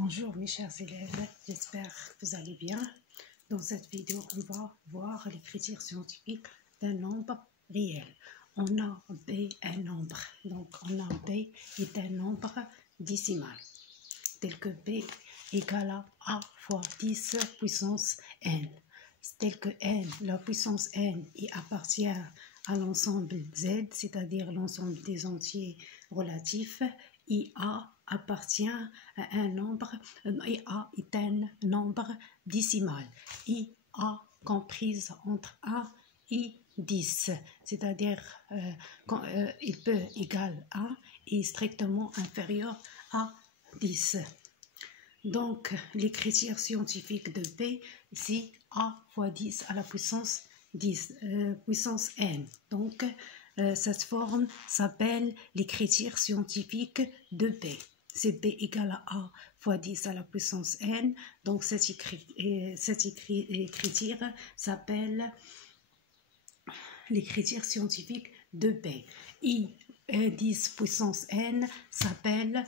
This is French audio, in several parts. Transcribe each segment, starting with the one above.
Bonjour mes chers élèves, j'espère que vous allez bien. Dans cette vidéo, on va voir les critères scientifiques d'un nombre réel. On a B un nombre, donc on a B est un nombre décimal, tel que B égale à A fois 10 puissance n, tel que n, la puissance n, y appartient à l'ensemble Z, c'est-à-dire l'ensemble des entiers relatifs. IA appartient à un nombre, IA est un nombre décimal. IA comprise entre 1 et 10, c'est-à-dire quand il peut égal 1 et strictement inférieur à 10. Donc, les critères scientifiques de B, c'est A fois 10 à la puissance 10, puissance n. Donc, cette forme s'appelle les critères scientifiques de B. C'est B égale à A fois 10 à la puissance n. Donc, cet critère s'appelle les critères scientifiques de B. I 10 puissance n s'appelle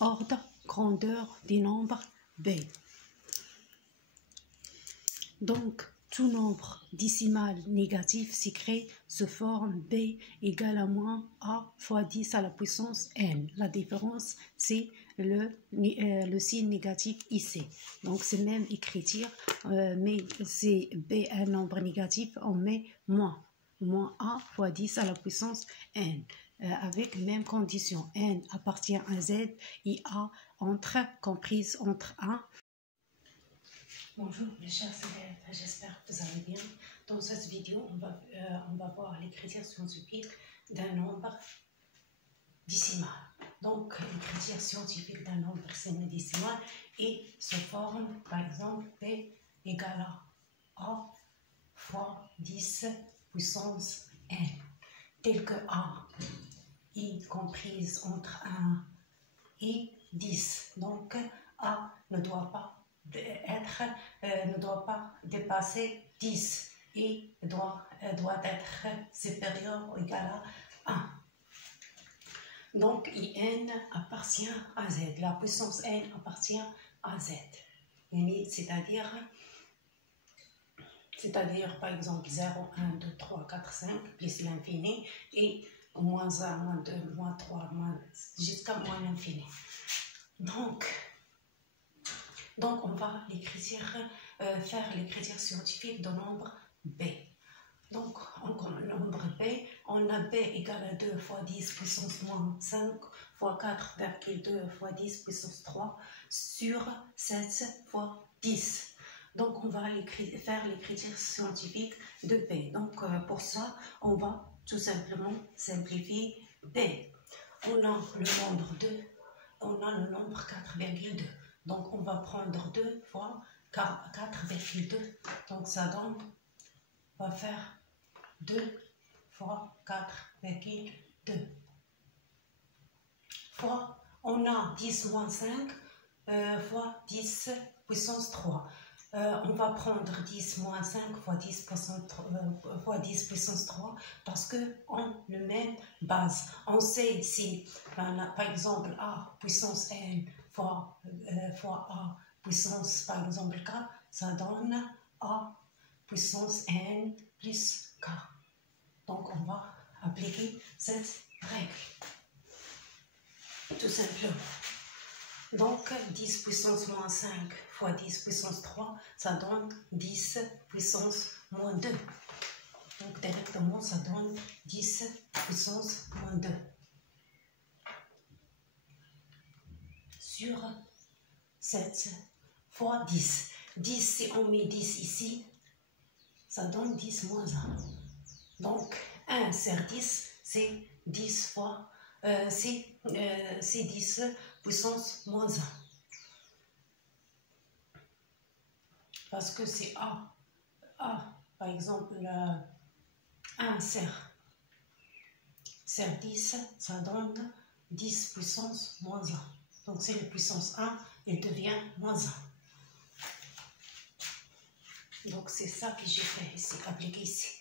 ordre grandeur du nombre B. Donc, tout nombre décimal négatif s'écrit sous forme B égale à moins A fois 10 à la puissance n. La différence, c'est le signe négatif ici. Donc, c'est le même écriture, mais c'est B un nombre négatif, on met moins A fois 10 à la puissance n. Avec les mêmes conditions, n appartient à Z et A comprise entre 1. Bonjour mes chers élèves, j'espère que vous allez bien. Dans cette vidéo, on va voir les critères scientifiques d'un nombre décimal. Donc, les critères scientifiques d'un nombre décimal et se forment, par exemple, P égale à A fois 10 puissance n, tel que A est comprise entre 1 et 10. Donc, A ne doit pas dépasser 10 et doit être supérieur ou égal à 1. Donc, IN appartient à Z. La puissance n appartient à Z. C'est-à-dire, par exemple, 0, 1, 2, 3, 4, 5, plus l'infini, et moins 1, moins 2, moins 3, jusqu'à moins l'infini. Donc, on va faire les critères scientifiques de nombre B. Donc, en nombre B, on a B égale à 2 fois 10 puissance moins 5 fois 4,2 fois 10 puissance 3 sur 7 fois 10. Donc, on va faire les critères scientifiques de B. Donc, pour ça, on va tout simplement simplifier B. On a le nombre 2, on a le nombre 4,2. Donc, on va prendre 2 fois 4,2. Donc, ça donne, on va faire 2 fois 4,2. Fois, on a 10 moins 5 fois 10 puissance 3. On va prendre 10 moins 5 fois 10 puissance 3 parce qu'on a la même base. On sait si, par exemple, A puissance n fois A puissance, par exemple, K, ça donne A puissance n plus K. Donc, on va appliquer cette règle, tout simplement. Donc, 10 puissance moins 5 fois 10 puissance 3, ça donne 10 puissance moins 2. Donc, directement, ça donne 10 puissance moins 2. Sur 7 fois 10. 10, si on met 10 ici, ça donne 10 moins 1. Donc, 1 sur 10, c'est 10 fois, c'est 10 puissance moins 1. Parce que c'est A, par exemple, 1 sur 10, ça donne 10 puissance moins 1. Donc, c'est la puissance 1, elle devient moins 1. Donc, c'est ça que j'ai fait ici, appliqué ici.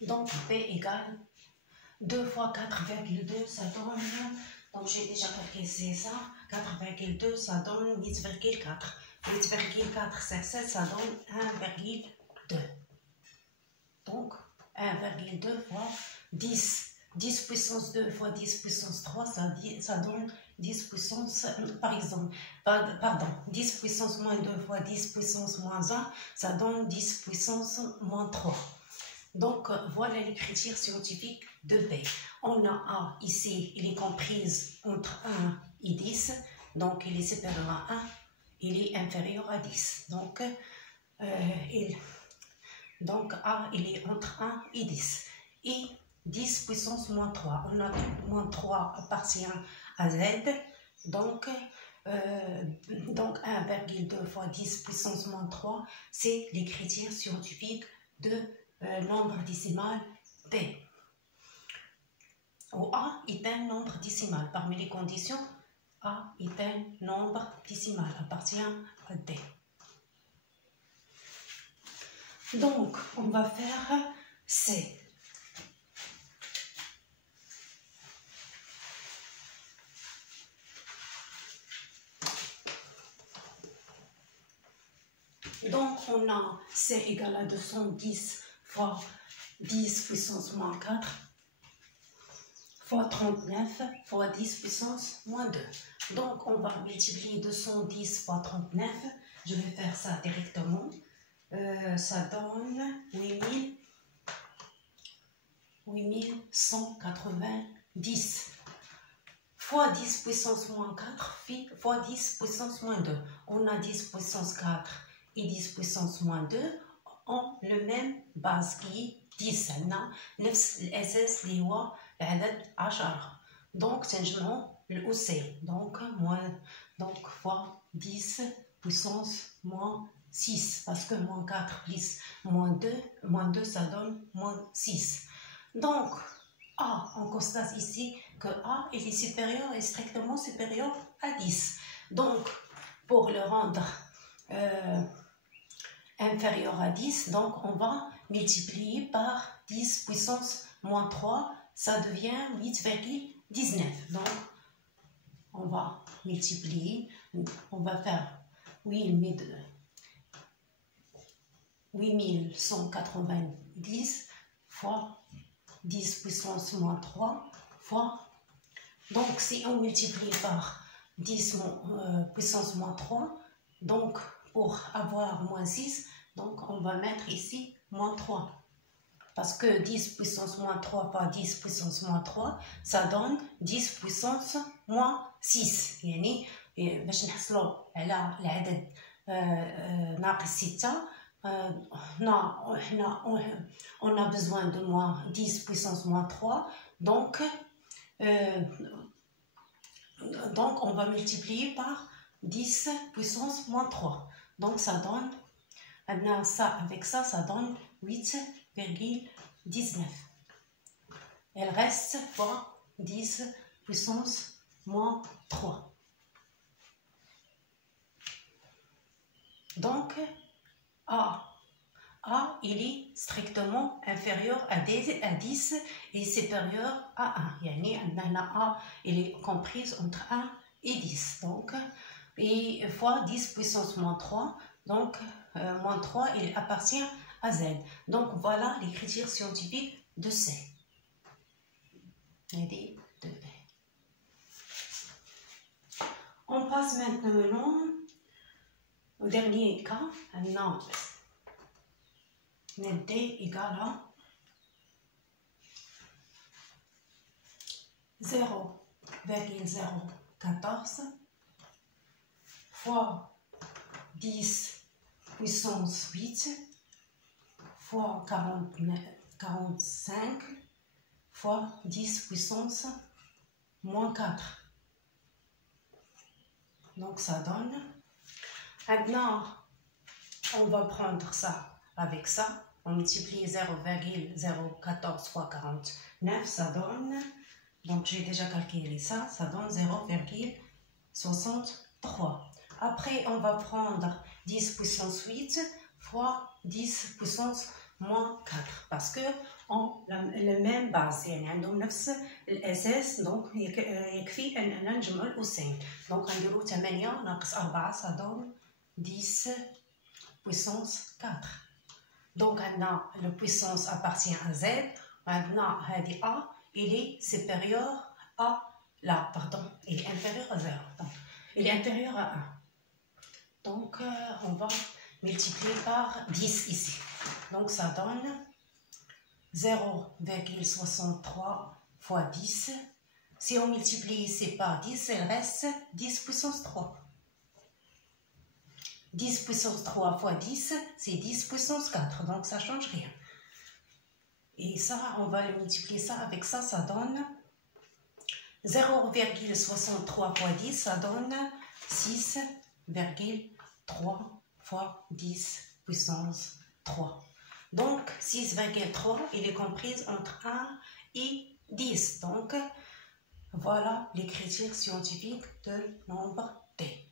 Donc P égale 2 fois 4,2, ça donne, donc j'ai déjà calculé ça, 4,2, ça donne 8,4. 8,4 sur 7, ça donne 1,2. Donc 1,2 fois 10. 10 puissance 2 fois 10 puissance 3, ça donne 10 puissance, par exemple, pardon, 10 puissance moins 2 fois 10 puissance moins 1, ça donne 10 puissance moins 3. Donc, voilà l'écriture scientifique de B. On a A ici, il est comprise entre 1 et 10, donc il est supérieur à 1, il est inférieur à 10. Donc A, il est entre 1 et 10. Et 10 puissance moins 3. On a moins 3 appartient à Z. Donc 1,2 fois 10 puissance moins 3, c'est l'écriture scientifique de nombre décimal B. Où A est un nombre décimal. Parmi les conditions, A est un nombre décimal, appartient à D. Donc, on va faire C. Donc, on a C égale à 210 fois 10 puissance moins 4 fois 39 fois 10 puissance moins 2. Donc, on va multiplier 210 fois 39. Je vais faire ça directement. Ça donne 8190 fois 10 puissance moins 4 fois 10 puissance moins 2. On a 10 puissance 4 et 10 puissance moins 2 ont le même base qui est 10. نفس الأساس اللي هو العدد 10. Donc تنجمعو الأسين. Donc fois 10 puissance moins 6. Parce que moins 4 plus moins 2 ça donne moins 6. Donc A, on constate ici que A est supérieur et strictement supérieur à 10. Donc pour le rendre inférieur à 10, donc on va multiplier par 10 puissance moins 3, ça devient 8,19. Donc on va multiplier, on va faire 8190 fois 10 puissance moins 3 fois, donc si on multiplie par 10 puissance moins 3, donc pour avoir moins 6, donc on va mettre ici moins 3. Parce que 10 puissance moins 3 par 10 puissance moins 3, ça donne 10 puissance moins 6. يعني باش نحصلوا على العدد ناقص 6 on a besoin de moins 10 puissance moins 3, donc on va multiplier par 10 puissance moins 3. Donc ça donne, avec ça, ça donne 8,19. Elle reste fois 10 puissance moins 3. Donc A, il est strictement inférieur à 10 et supérieur à 1. يعني عندنا A, il est comprise entre 1 et 10. Donc, et fois 10 puissance moins 3. Donc, moins 3, il appartient à Z. Donc, voilà l'écriture scientifique de C. Et de B. On passe maintenant au dernier cas. Maintenant, D égale à 0,014 fois 10 puissance 8 fois 45 fois 10 puissance moins 4. Donc ça donne, maintenant on va prendre ça avec ça, on multiplie 0,014 fois 49, ça donne, donc j'ai déjà calculé ça, ça donne 0,63. Après on va prendre 10 puissance 8 fois 10 puissance moins 4 parce que on la même base يعني عندهم نفس الاساس دونك يكفي اننا نجمعوا الاسين دونك غنديروا 8 ناقص 4 ça donne 10 puissance 4 دونك عندنا le puissance appartient à z وعندنا هذه a il est supérieur à là pardon il est inférieur à 0 donc il est inférieur à 1 donc on va multiplier par 10 ici donc ça donne 0,63 fois 10. Si on multiplie ici par 10, il reste 10 puissance 3. 10 puissance 3 fois 10, c'est 10 puissance 4. Donc ça ne change rien. Et ça, on va le multiplier ça avec ça, ça donne 0,63 fois 10, ça donne 6,3 fois 10 puissance 3. Donc, 6,3, il est compris entre 1 et 10. Donc, voilà l'écriture scientifique de nombre T.